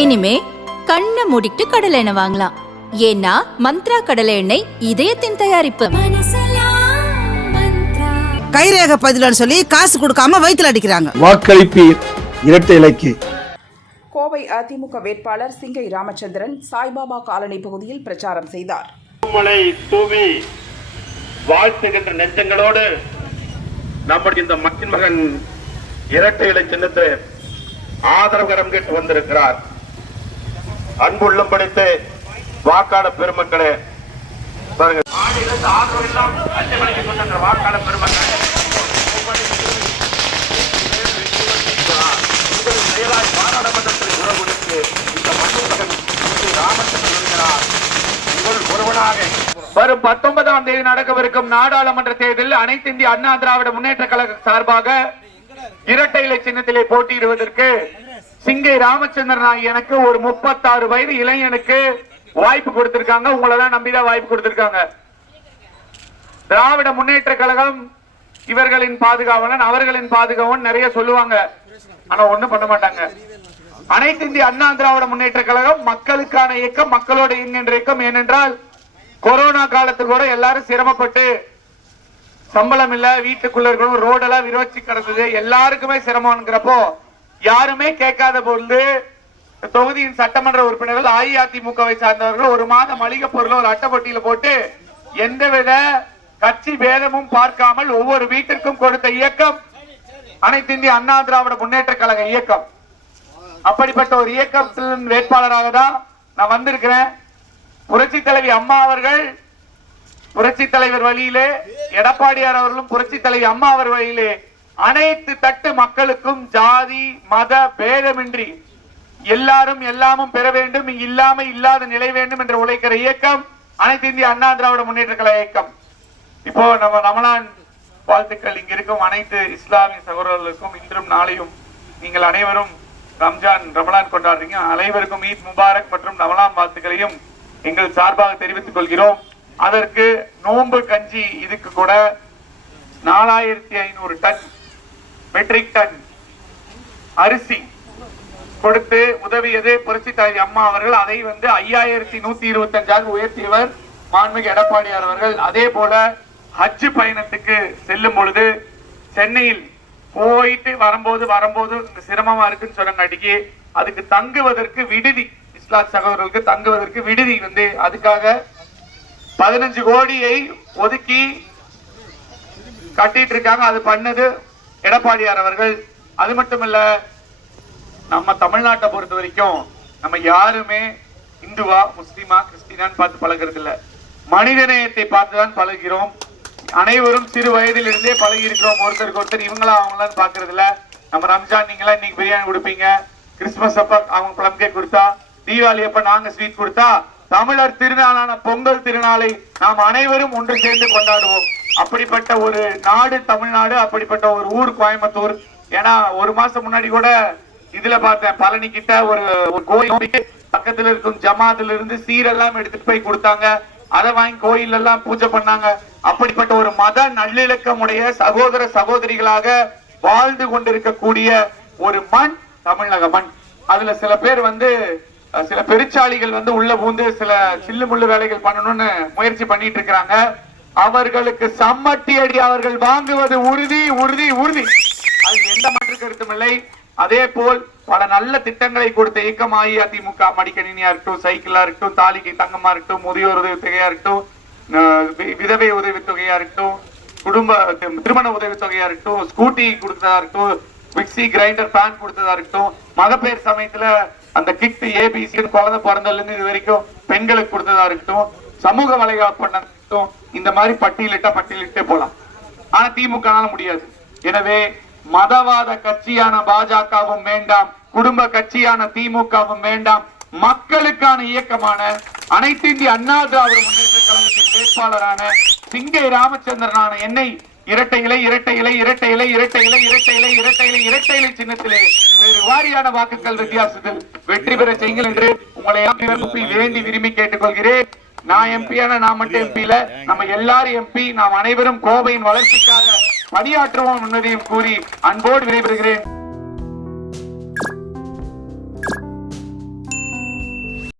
இனிமே கண்ணை மூடிட்டு கடலை எண்ணெய் வாங்கலாம். ஏன்னா மந்த்ரா கடலை எண்ணெய் இதயத்தின் தயாரிப்பு. கைரேக பதிலான்னு சொல்லி காசு கொடுக்காம வயிற்றுல அடிக்கிறாங்க. வாக்களிப்பீர் இரட்டை இலைக்கு. கோவை அதிமுக வேட்பாளர் சிங்கை ராமச்சந்திரன் சாய்பாபா காலனி பகுதியில் பிரச்சாரம் செய்தார். மழை தூவி வாழ்த்துகின்ற நெஞ்சங்களோடு நம்முடைய இந்த மக்கள் மகன் இரட்டை இலை சின்னத்தை ஆதரவுகரம் கேட்டு வந்திருக்கிறார். அன்புள்ளம் படித்து வாக்காளர் பெருமக்களே, வாக்காளர் பெருமக்களே, பாராளுமன்றத்தில் குரல் கொடுத்து இந்த மக்கள் மகன் ராமச்சந்திரன் ஒருவனாக வரும் 19ஆம் தேதி நடக்கவிருக்கும் நாடாளுமன்ற தேர்தலில் அனைத்து இந்திய அண்ணா திராவிட முன்னேற்ற கழக சார்பாக இரட்டை இலை சின்னத்திலே போட்டியிடுவதற்கு சிங்கை ராமச்சந்திரன் எனக்கு ஒரு 36 வயது இளைஞனுக்கு வாய்ப்பு கொடுத்திருக்காங்க. உங்களெல்லாம் நம்பிதான் வாய்ப்பு கொடுத்திருக்காங்க. திராவிட முன்னேற்ற கழகம் இவர்களின் பாதுகாவலன், அவர்களின் பாதுகாவலன் நிறைய சொல்லுவாங்க, ஆனா ஒண்ணும் பண்ண மாட்டாங்க. அனைத்து இந்திய அண்ணா திராவிட முன்னேற்ற கழகம் மக்களுக்கான இயக்கம், மக்களோட இயங்குகின்ற இயக்கம். ஏனென்றால் கொரோனா காலத்தில் கூட எல்லாரும் சிரமப்பட்டு சம்பளம் இல்ல, வீட்டுக்குள்ள இருக்கணும், ரோடெல்லாம் விரோச்சி கிடந்தது, எல்லாருக்குமே சிரமம்ங்கிறப்போ யாருமே கேட்காத பொழுது தொகுதியின் சட்டமன்ற உறுப்பினர்கள் அஇஅதிமுகவை சார்ந்தவர்கள் ஒரு மாத மளிகை பொருள் ஒரு அட்டைப்பட்டியில போட்டு எந்தவித கட்சி பேதமும் பார்க்காமல் ஒவ்வொரு வீட்டிற்கும் கொடுத்த இயக்கம் அனைத்து இந்திய அண்ணா திராவிட முன்னேற்ற கழக இயக்கம். அப்படிப்பட்ட ஒரு இயக்கத்தின் வேட்பாளராக தான் நான் வந்திருக்கிறேன். புரட்சி தலைவி அம்மா அவர்கள் புரட்சி தலைவர் வழியிலே, எடப்பாடியார் அவர்களும் புரட்சி தலைவி அம்மா அவர் வழியிலே அனைத்து தட்டு மக்களுக்கும் ஜாதி மத பேதமின்றி எல்லாரும் எல்லாமும் பெற வேண்டும், இல்லாம இல்லாத நிலை வேண்டும் என்று உழைக்கிற இயக்கம் அனைத்து இந்திய அண்ணா திராவிட முன்னேற்ற கழக இயக்கம். இப்போ நம்ம ரமலான் வாழ்த்துக்கள் இங்க இருக்கும் அனைத்து இஸ்லாமிய சகோதரர்களுக்கும் இன்றும் நாளையும் நீங்கள் அனைவரும் ரமலான் கொண்டாடுறீங்க. அனைவருக்கும் ஈத் முபாரக் மற்றும் ரமலான் வாழ்த்துக்களையும் எங்கள் சார்பாக தெரிவித்துக் கொள்கிறோம். அதற்கு நோன்பு கஞ்சி இதுக்கு கூட 4500 டன் மெட்ரிக் டன் அரிசி கொடுத்து உதவியது புரட்சி தலைவி அம்மா அவர்கள். அதை 5125 உயர்த்தியவர் மாண்புமிகு எடப்பாடியார் அவர்கள். அதே போல ஹஜ் பயணத்துக்கு செல்லும் பொழுது சென்னையில் போயிட்டு வரும்போது சிரமமா இருக்குன்னு சொன்னங்காட்டிக்கு அதுக்கு தங்குவதற்கு விடுதி, இஸ்லாம் சகோதரர்களுக்கு தங்குவதற்கு விடுதி அதுக்காக 15 கோடியை ஒதுக்கி கட்டிட்டு இருக்காங்க. அது பண்ணது எடப்பாடியார் அவர்கள். அது மட்டுமல்ல, நம்ம தமிழ்நாட்டை பொறுத்த வரைக்கும் நம்ம யாருமே இந்துவா முஸ்லிமா கிறிஸ்டினான்னு பார்த்து பழகிறது இல்ல, மனிதநேயத்தை பார்த்துதான் பழகிறோம். அனைவரும் சிறு வயதில் இருந்தே பழகி இருக்கிறோம். ஒருத்தருக்கு ஒருத்தர் இவங்களா அவங்களான்னு பாக்குறது இல்ல. நம்ம ரம்ஜான் நீங்களா இன்னைக்கு பிரியாணி கொடுப்பீங்க, கிறிஸ்துமஸ் அப்ப அவங்க பிளம் கேக் கொடுத்தா, தீபாவளி அப்ப நாங்க ஸ்வீட் கொடுத்தா, தமிழர் திருநாளான பொங்கல் திருநாளை நாம் அனைவரும் ஒன்று சேர்ந்து கொண்டாடுவோம். அப்படிப்பட்ட ஒரு நாடு தமிழ்நாடு, அப்படிப்பட்ட ஒரு ஊர் கோயம்புத்தூர். ஏன்னா ஒரு மாசம் முன்னாடி கூட இதுல பார்த்தேன், பழனி கிட்ட ஒரு கோயில் பக்கத்துல இருக்கும் ஜமாத்துல இருந்து சீரெல்லாம் எடுத்துட்டு போய் கொடுத்தாங்க. அதை வாங்கி கோயில் எல்லாம் பூஜை பண்ணாங்க. அப்படிப்பட்ட ஒரு மத நல்லிணக்கமுடைய சகோதர சகோதரிகளாக வாழ்ந்து கொண்டிருக்கக்கூடிய ஒரு மண் தமிழக மண். அதுல சில பேர் சில பெருச்சாளிகள் உள்ள பூந்து சில சில்லு முள்ளு வேலைகள் பண்ணணும்னு முயற்சி பண்ணிட்டு இருக்கிறாங்க. அவர்களுக்கு சம்மட்டி அடி அவர்கள் வாங்குவது உறுதி உறுதி உறுதி. அது எந்த மாற்று கருத்தும் இல்லை. அதே போல் பல நல்ல திட்டங்களை கொடுத்த இயக்கம் அஇஅதிமுக. மடிக்கணினியா இருக்கட்டும், சைக்கிளா இருக்கட்டும், தாலிக்கு தங்கமா இருக்கட்டும், முதியோர் உதவித்தொகையா இருக்கட்டும், விதவை உதவித்தொகையா இருக்கட்டும், குடும்ப திருமண உதவித்தொகையா இருக்கட்டும், ஸ்கூட்டி கொடுத்ததா இருக்கட்டும், மிக்சி கிரைண்டர் பேன் கொடுத்ததா இருக்கட்டும், மகப்பேர் சமயத்துல அந்த கிட் ஏபிசி குழந்தை பிறந்ததுல இருந்து இது வரைக்கும் பெண்களுக்கு கொடுத்ததா இருக்கட்டும், சமூக வலைகாப்பு இருக்கட்டும், இந்த மாதிரி பட்டியலிட்டே போலாம். ஆனா திமுகனால முடியாது. எனவே மதவாத கட்சியான பாஜகவும் வேண்டாம், குடும்ப கட்சியான திமுகவும் வேண்டாம், மக்களுக்கான இயக்கமான அனைத்து இந்திய அண்ணா திராவிட முன்னேற்ற கழகத்தின் வேட்பாளரான சிங்கை ராமச்சந்திரனான என்னை இரட்டை இலை சின்னத்திலே வாரியான வாக்குகள் வித்தியாசத்தில் வெற்றி பெற செய்யுங்கள் என்று உங்களை வேண்டி விரும்பி கேட்டுக்கொள்கிறேன். நான் எம்பியான நான் மட்டும் எம்பி இல்ல, நம்ம எல்லாரும் எம்பி. நாம் அனைவரும் கோவையின் வளர்ச்சிக்காக பணியாற்றுவோம் என்பதையும் கூறி அன்போடு விடைபெறுகிறேன்.